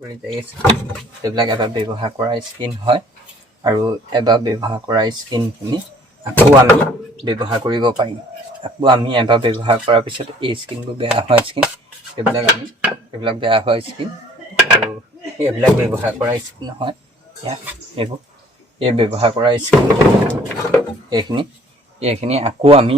এইবিলাক এবাৰ ব্যৱহাৰ কৰা স্কিন হয় আৰু এবাৰ ব্যৱহাৰ কৰা স্কিনখিনি আকৌ আমি ব্যৱহাৰ কৰিব পাৰিম। আকৌ আমি এবাৰ ব্যৱহাৰ কৰাৰ পিছত এই স্কিনবোৰ বেয়া হোৱা স্কিন এইবিলাক বেয়া হোৱা স্কিন আৰু এইবিলাক ব্যৱহাৰ কৰা স্কিন হয়। এই ব্যৱহাৰ কৰা স্কিন এইখিনি আকৌ আমি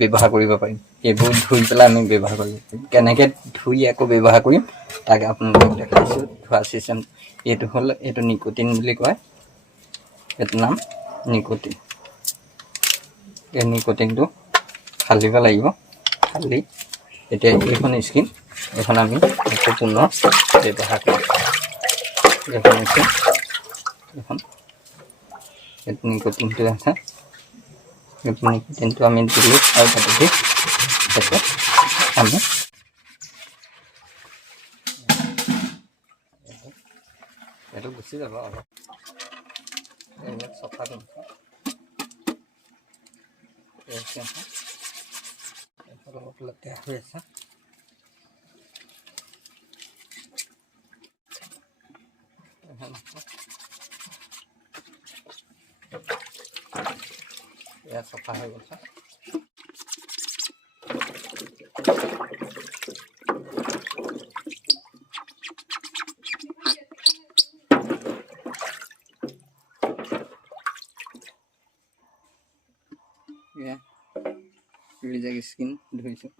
ব্যৱহাৰ কৰিব পাৰিম। এইবোৰ ধুই পেলাই আমি ব্যৱহাৰ কৰিব পাৰিম। কেনেকৈ ধুই আকৌ ব্যৱহাৰ কৰিম তাকে আপোনালোকক দেখাইছোঁ। ধোৱা চিষ্টেম এইটো নিকোটিন বুলি কয়। এইটোৰ নাম নিকোটিন। এই নিকোটিনটো ঢালিব লাগিব। ঢালি এতিয়া এইখন স্কিন আমি আকৌ পুনৰ ব্যৱহাৰ কৰিম। এইটো নিকোটিনটো আছে। এইটো নিকোটিনটো আমি দিলোঁ আৰু তাতে দি আমি এইটো গুচি যাব অলপ এইবিলাক চফা কৰিম। অলপ লেতেৰা হৈ আছে। এয়া চফা হৈ গৈছে। Reject skin ধুইছোঁ।